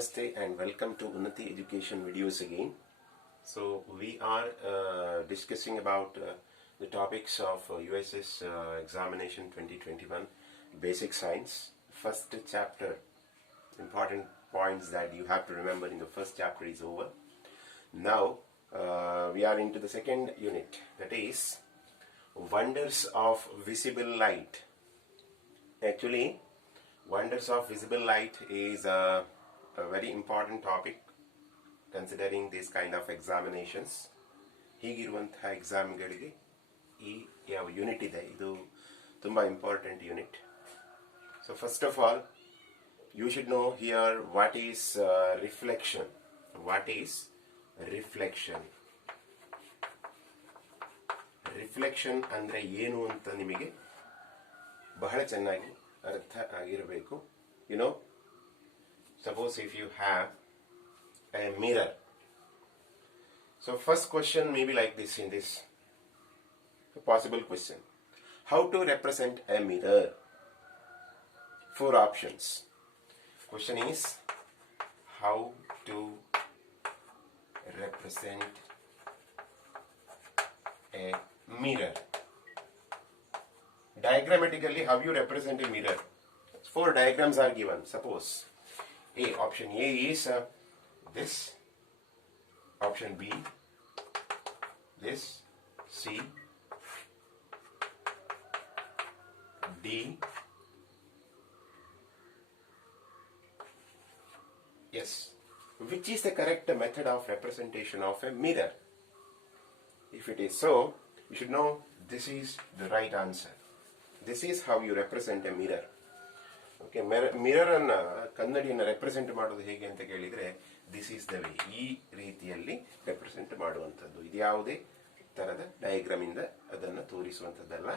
Namaste and welcome to Unnati Education videos again. So we are discussing about the topics of USS examination 2021 basic science. First chapter, important points that you have to remember in the first chapter is over. Now we are into the second unit, that is wonders of visible light. Actually, wonders of visible light is a very important topic considering this kind of examinations. ಹೀಗಿರುವಂತಹ ಎಕ್ಸಾಮ್ಗಳಿಗೆ ಈ ಯಾವ unit ಇದೆ ಇದು ತುಂಬ important unit. So first of all you should know here what is reflection. What is reflection? Reflection ಅಂದರೆ ಏನು ಅಂತ ನಿಮಗೆ ಬಹಳ ಚೆನ್ನಾಗಿ ಅರ್ಥ ಆಗಿರಬೇಕು. You know, suppose if you have a mirror. So first question may be like this in this possible question. How to represent a mirror? 4 options. Question is how to represent a mirror. Diagrammatically, how you represent a mirror? 4 diagrams are given. Suppose option A is this, option B this, C, D, yes. Which is the correct method of representation of a mirror? If it is so, you should know this is the right answer. This is how you represent a mirror. Okay, ಮಿರರನ್ನು ಕನ್ನಡಿಯನ್ನು represent ಮಾಡೋದು ಹೇಗೆ ಅಂತ ಕೇಳಿದರೆ this is the way. ಈ ರೀತಿಯಲ್ಲಿ represent ಮಾಡುವಂಥದ್ದು. ಇದು ಯಾವುದೇ ಥರದ ಡಯಾಗ್ರಾಮಿಂದ ಅದನ್ನು ತೋರಿಸುವಂಥದ್ದಲ್ಲ,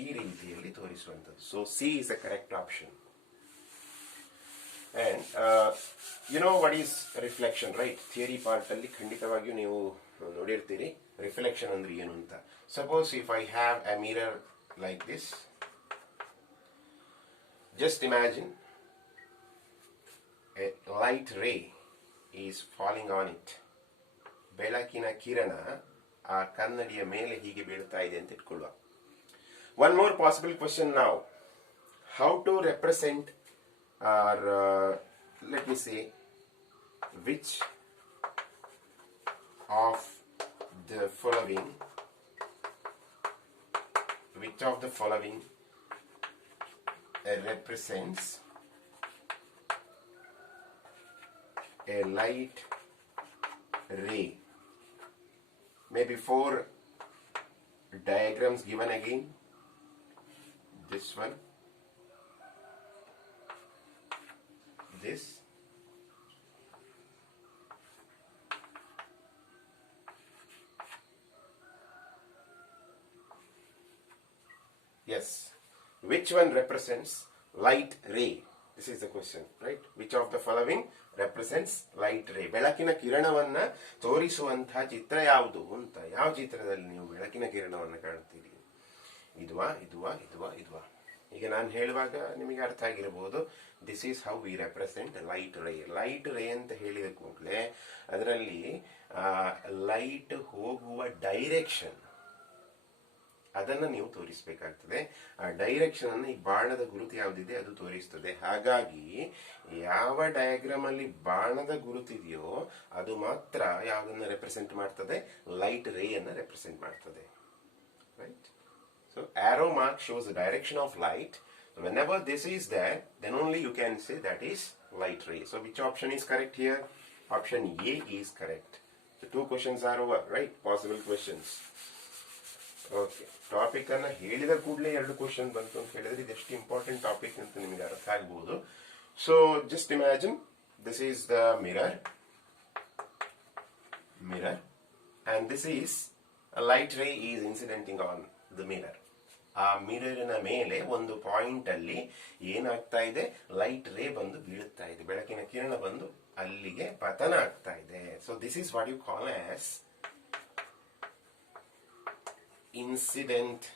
ಈ ರೀತಿಯಲ್ಲಿ ತೋರಿಸುವಂಥದ್ದು. So C is the correct option. And you know what is reflection, right? Theory ಪಾರ್ಟಲ್ಲಿ ಖಂಡಿತವಾಗಿಯೂ ನೀವು ನೋಡಿರ್ತೀರಿ ರಿಫ್ಲೆಕ್ಷನ್ ಅಂದರೆ ಏನು ಅಂತ. Suppose if I have a mirror like this, just imagine a light ray is falling on it. ಬೆಳಕಿನ ಕಿರಣ ಆ ಕನ್ನಡಿಯ ಮೇಲೆ ಹೀಗೆ ಬೀಳ್ತಾ ಇದೆ ಅಂತ ಇಟ್ಕೊಳ್ಳುವ. One more possible question now. How to represent or let me say which of the following represents a light ray? Maybe 4 diagrams given again. This one, this, yes. Which one represents light ray? This is the question, right? Which of the following represents light ray? ಬೆಳಕಿನ ಕಿರಣವನ್ನ ತೋರಿಸುವಂತಹ ಚಿತ್ರ ಯಾವುದು ಅಂತ. ಯಾವ ಚಿತ್ರದಲ್ಲಿ ನೀವು ಬೆಳಕಿನ ಕಿರಣವನ್ನು ಕಾಣ್ತೀರಿ? ಇದುವಾ ಇದುವಾ ಇದುವಾ ಇದುವಾ? ಈಗ ನಾನು ಹೇಳುವಾಗ ನಿಮಗೆ ಅರ್ಥ ಆಗಿರಬಹುದು. This is how we represent light ray. Light ray ಅಂತ ಹೇಳಿದ ಕೂಡಲೇ ಅದರಲ್ಲಿ ಲೈಟ್ ಹೋಗುವ ಡೈರೆಕ್ಷನ್ ಅದನ್ನು ನೀವು ತೋರಿಸಬೇಕಾಗ್ತದೆ. ಆ ಡೈರೆಕ್ಷನ್ ಅನ್ನು ಈ ಬಾಣದ ಗುರುತು ಯಾವುದಿದೆ ಅದು ತೋರಿಸ್ತದೆ. ಹಾಗಾಗಿ ಯಾವ ಡಯಾಗ್ರಾಮ್ ಅಲ್ಲಿ ಬಾಣದ ಗುರುತಿದೆಯೋ ಅದು ಮಾತ್ರ ಯಾವುದನ್ನು ರೆಪ್ರೆಸೆಂಟ್ ಮಾಡ್ತದೆ? ಲೈಟ್ ರೇ ಅನ್ನು ರೆಪ್ರೆಸೆಂಟ್ ಮಾಡ್ತದೆ, right? So arrow mark shows the direction of light. So whenever this is there, then only you can say that is light ray. So which option is correct here? Option A is correct. So 2 questions are over, right? Possible questions. Okay, topic ಅನ್ನ ಹೇಳಿದ ಕೂಡಲೇ 2 question ಬಂತು ಅಂತ ಹೇಳಿದ್ರೆ ಇದೆಷ್ಟು important topic ಅಂತ ನಿಮಗೆ ಅರ್ಥ ಆಗ್ಬಹುದು. So just imagine this is the mirror and this is light ray is incidenting on the mirror. ಆ ಮಿರರಿನ ಮೇಲೆ ಒಂದು ಪಾಯಿಂಟ್ ಅಲ್ಲಿ ಏನಾಗ್ತಾ ಇದೆ? ಲೈಟ್ ರೇ ಬಂದು ಬೀಳುತ್ತಾ ಇದೆ, ಬೆಳಕಿನ ಕಿರಣ ಬಂದು ಅಲ್ಲಿಗೆ ಪತನ ಆಗ್ತಾ ಇದೆ. So this is what you call as incident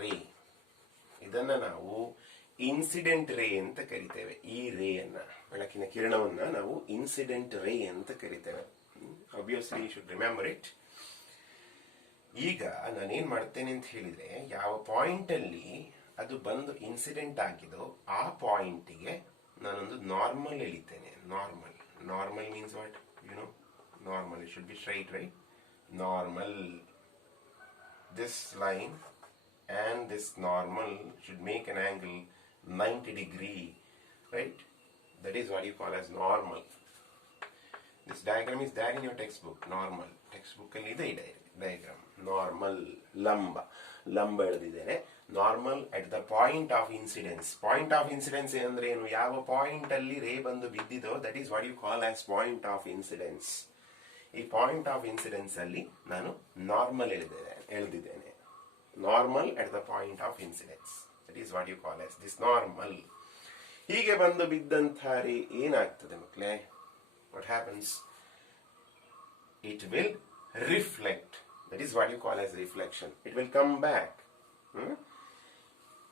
ray. ಇದನ್ನ ನಾವು ಇನ್ಸಿಡೆಂಟ್ ರೇ ಅಂತ ಕರಿತೇವೆ. ಈ ರೇಯನ್ನ, ಬೆಳಕಿನ ಕಿರಣವನ್ನ ನಾವು ಇನ್ಸಿಡೆಂಟ್ ರೇ ಅಂತ ಕರಿತೇವೆ. Obviously you should remember it. ಈಗ ನಾನೇನ್ ಮಾಡ್ತೇನೆ ಅಂತ ಹೇಳಿದ್ರೆ, ಯಾವ ಪಾಯಿಂಟ್ ಅಲ್ಲಿ ಅದು ಬಂದು ಇನ್ಸಿಡೆಂಟ್ ಆಗಿದೋ ಆ ಪಾಯಿಂಟಿಗೆ ನಾನೊಂದು ನಾರ್ಮಲ್ ಎಳಿತೇನೆ. Normal means what? You know, normal it should be straight, right? Normal. This line and this normal should make an angle 90 degree, right? That is what you call as normal. This diagram is there in your textbook. Normal textbook alli ide diagram. Normal, lamba ಎಳೆದಿದ್ದೇನೆ. Normal at the point of incidence. Point of incidence ಅಂದ್ರೆ ಏನು? ಯಾವ point ಅಲ್ಲಿ ರೇ ಬಂದು ಬಿದ್ದಿದೋ that is what you call as point of incidence. ಈ point of incidence ಅಲ್ಲಿ ನಾನು normal ಎಳೆದಿದ್ದೇನೆ. Normal at the point of incidence, that is what you call as this normal. ಹೀಗೆ ಬಂದು ಬಿದ್ದಂಥ ರೇ ಏನಾಗ್ತದೆ ಮಕ್ಕಳೇ? What happens? It will reflect. That is what you call as reflection. It will come back.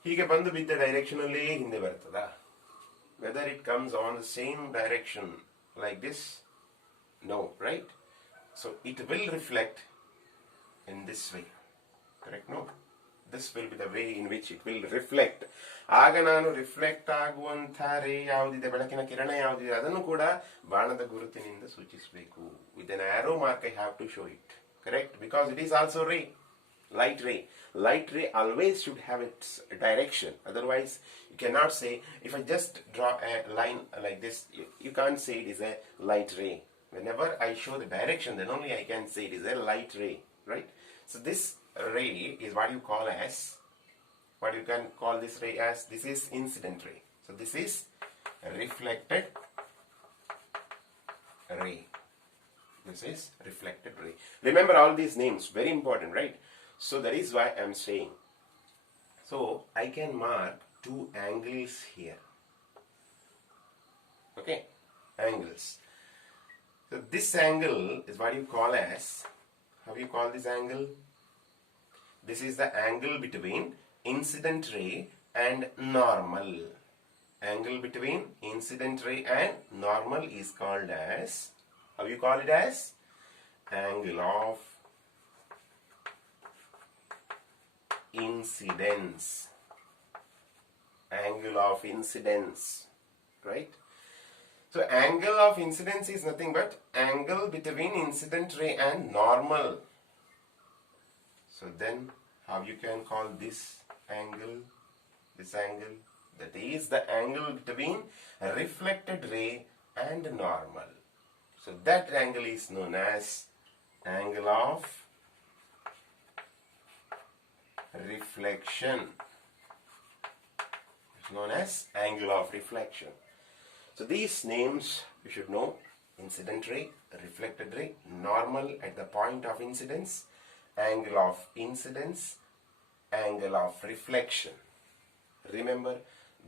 ಹೀಗೆ ಬಂದು ಬಿದ್ದ direction ಅಲ್ಲೇ ಹಿಂದೆ ಬರ್ತದ? Whether it comes on the same direction like this? No, right? So it will reflect in this way. Correct? No? This will be the way in which it will reflect. ಆಗ ನಾನು reflect ಆಗುವಂಥ ರೇ ಯಾವುದಿದೆ, ಬೆಳಕಿನ ಕಿರಣ ಯಾವುದಿದೆ, ಅದನ್ನು ಕೂಡ ಬಾಣದ ಗುರುತಿನಿಂದ ಸೂಚಿಸಬೇಕು. With an arrow mark I have to show it. Correct? Because it is also ray. Light ray. Light ray always should have its direction. Otherwise, you cannot say, if I just draw a line like this, you can't say it is a light ray. Whenever I show the direction, then only I can say it is a light ray, right? So this ray is what you call as, what you can call this ray as, this is incident ray. So this is reflected ray. This is reflected ray. Remember all these names, very important, right? So that is why I am saying. So I can mark two angles here. Okay, angles. So this angle is what you call as, how you call this angle? This is the angle between incident ray and normal. Angle between incident ray and normal is called as, how you call it as? Angle of incidence. Angle of incidence, right? So angle of incidence is nothing but angle between incident ray and normal. So then how you can call this angle? That is the angle between reflected ray and normal. So that angle is known as angle of reflection. It's known as angle of reflection. So these names you should know: incident ray, reflected ray, normal at the point of incidence, angle of incidence, angle of reflection. Remember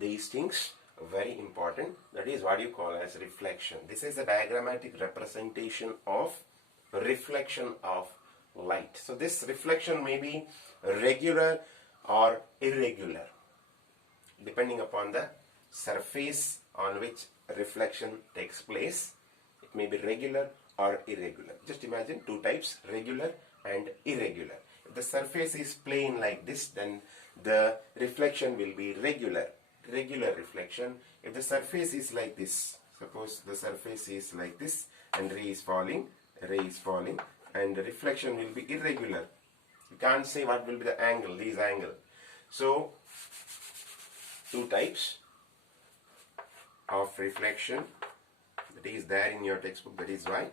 these things, very important. That is what you call as reflection. This is the diagrammatic representation of reflection of light. So this reflection may be regular or irregular, depending upon the surface on which reflection takes place. It may be regular or irregular. Just imagine two types, regular and irregular. If the surface is plain like this, then the reflection will be regular reflection. If the surface is like this, suppose the surface is like this and ray is falling, and the reflection will be irregular. You can't say what will be the angle, this angle. So two types of reflection, that is there in your textbook. That is why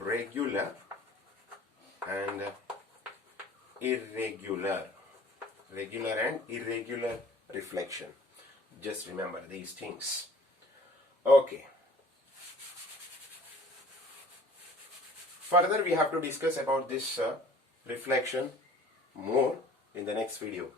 regular and irregular, regular and irregular reflection. Just remember these things. Okay. Further we have to discuss about this reflection more in the next video.